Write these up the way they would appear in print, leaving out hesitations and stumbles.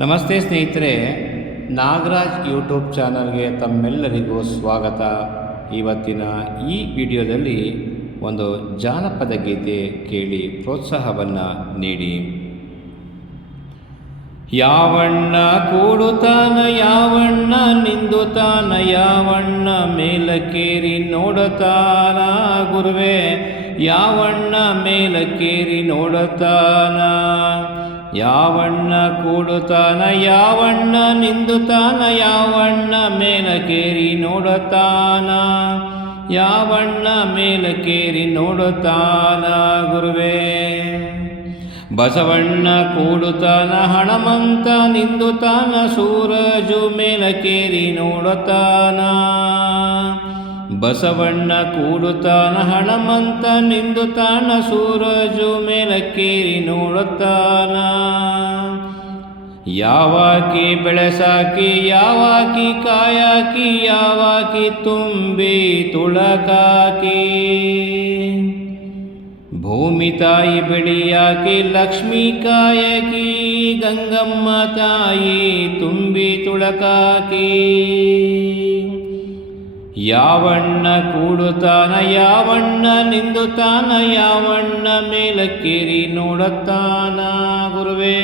ನಮಸ್ತೆ ಸ್ನೇಹಿತರೆ, ನಾಗರಾಜ್ ಯೂಟ್ಯೂಬ್ ಚಾನಲ್ಗೆ ತಮ್ಮೆಲ್ಲರಿಗೂ ಸ್ವಾಗತ. ಇವತ್ತಿನ ಈ ವಿಡಿಯೋದಲ್ಲಿ ಒಂದು ಜಾನಪದ ಗೀತೆ ಕೇಳಿ ಪ್ರೋತ್ಸಾಹವನ್ನು ನೀಡಿ. ಯಾವಣ್ಣ ಕೂಡುತ್ತಾನ, ಯಾವಣ್ಣ ನಿಂದುತ್ತಾನ, ಯಾವಣ್ಣ ಮೇಲಕ್ಕೇರಿ ನೋಡುತ್ತಾನ ಗುರುವೇ, ಯಾವಣ್ಣ ಮೇಲಕ್ಕೇರಿ ನೋಡುತ್ತಾನ. ಯಾವಣ್ಣ ಕೂಡುತ್ತಾನ, ಯಾವಣ್ಣ ನಿಂದುತ್ತಾನ, ಯಾವಣ್ಣ ಮೇಲಕ್ಕೇರಿ ನೋಡುತ್ತಾನ, ಯಾವಣ್ಣ ಮೇಲಕ್ಕೇರಿ ನೋಡುತ್ತಾನ ಗುರುವೇ. ಬಸವಣ್ಣ ಕೂಡುತ್ತಾನ, ಹಣಮಂತ ನಿಂದುತ್ತಾನ, ಸೂರಜು ಮೇಲಕ್ಕೇರಿ ನೋಡುತ್ತಾನ. ಬಸವಣ್ಣ ಕೂಡುತ್ತಾನ, ಹಣಮಂತ ನಿಂದುತ್ತಾನ, ಸೂರಜು ಮೇಲಕ್ಕೇರಿ ನೋಡುತ್ತಾನ. ಯಾವಾಕಿ ಬೆಳೆಸಾಕಿ, ಯಾವಾಕಿ ಕಾಯಾಕಿ, ಯಾವಾಕಿ ತುಂಬಿ ತುಳಕಾಕಿ. ಭೂಮಿ ತಾಯಿ ಬೆಳೆಯಾಕಿ, ಲಕ್ಷ್ಮೀ ಕಾಯಕಿ, ಗಂಗಮ್ಮ ತಾಯಿ ತುಂಬಿ ತುಳಕಾಕಿ. ಯಾವಣ್ಣ ಕೂಡುತ್ತಾನ, ಯಾವಣ್ಣ ನಿಂದುತ್ತಾನ, ಯಾವಣ್ಣ ಮೇಲಕ್ಕೇರಿ ನೋಡುತ್ತಾನ ಗುರುವೇ.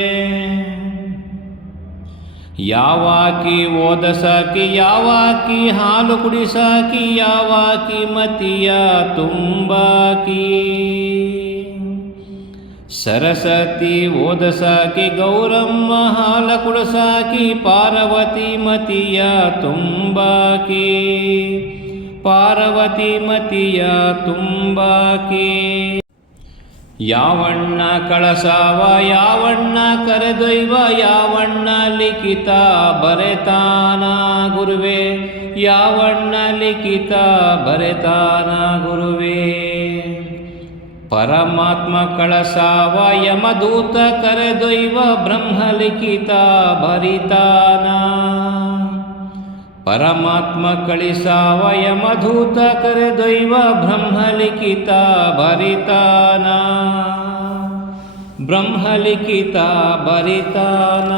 ಯಾವಾಕಿ ಓದಸಾಕಿ, ಯಾವಾಕಿ ಹಾಲು ಕುಡಿಸಾಕಿ, ಯಾವಾಕಿ ಮತಿಯ ತುಂಬಾಕಿ. ಸರಸ್ವತಿ ಓದಸಾಕಿ, ಗೌರಮ್ಮ ಹಾಲ ಕುಡಸಾಕಿ, ಪಾರ್ವತಿ ಮತಿಯ ತುಂಬಾಕಿ, ಪಾರ್ವತಿ ಮತಿಯ ತುಂಬಾಕಿ. ಯಾವಣ್ಣ ಕಳಸಾವ, ಯಾವಣ್ಣ ಕರೆದೊಯ್ವ, ಯಾವಣ್ಣ ಲಿಖಿತ ಬರೆತಾನ ಗುರುವೇ, ಯಾವಣ್ಣ ಲಿಖಿತ ಬರೆತಾನ ಗುರುವೇ. ಪರಮಾತ್ಮ ಕಳಸಾವ, ಯಮದೂತ ಕರೆದೊಯ್ವ, ಬ್ರಹ್ಮಲಿಖಿತ ಬರಿತಾನ. ಪರಮಾತ್ಮ ಕಳಿಸಾವ, ಯಮದೂತ ಕರೆದೊಯ್ವ, ಬ್ರಹ್ಮಲಿಖಿತ ಬರಿತಾನ, ಬ್ರಹ್ಮಲಿಖಿತ ಬರಿತಾನ.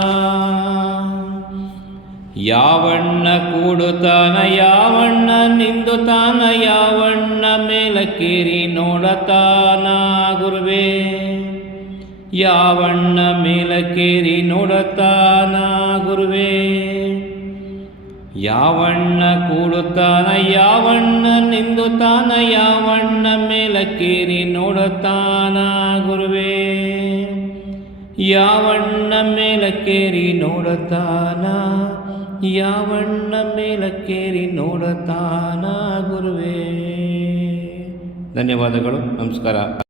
ಯಾವಣ್ಣ ಕೂಡುತ್ತಾನ, ಯಾವಣ್ಣ ನಿಂದುತ್ತಾನ, ಯಾವಣ್ಣ ಮೇಲಕ್ಕೇರಿ ನೋಡುತ್ತಾನ ಗುರುವೇ. ಯಾವಣ್ಣ ಮೇಲಕ್ಕೇರಿ ನೋಡುತ್ತಾನ ಗುರುವೇ. ಯಾವಣ್ಣ ಕೂಡುತ್ತಾನ, ಯಾವಣ್ಣ ನಿಂದುತ್ತಾನ, ಯಾವಣ್ಣ ಮೇಲಕ್ಕೇರಿ ನೋಡುತ್ತಾನ ಗುರುವೇ. ಯಾವಣ್ಣ ಮೇಲಕ್ಕೇರಿ ನೋಡುತ್ತಾನ, ಯಾವಣ್ಣ ಮೇಲಕ್ಕೇರಿ ನೋಡುತ್ತಾನ ಗುರುವೇ. ಧನ್ಯವಾದಗಳು. ನಮಸ್ಕಾರ.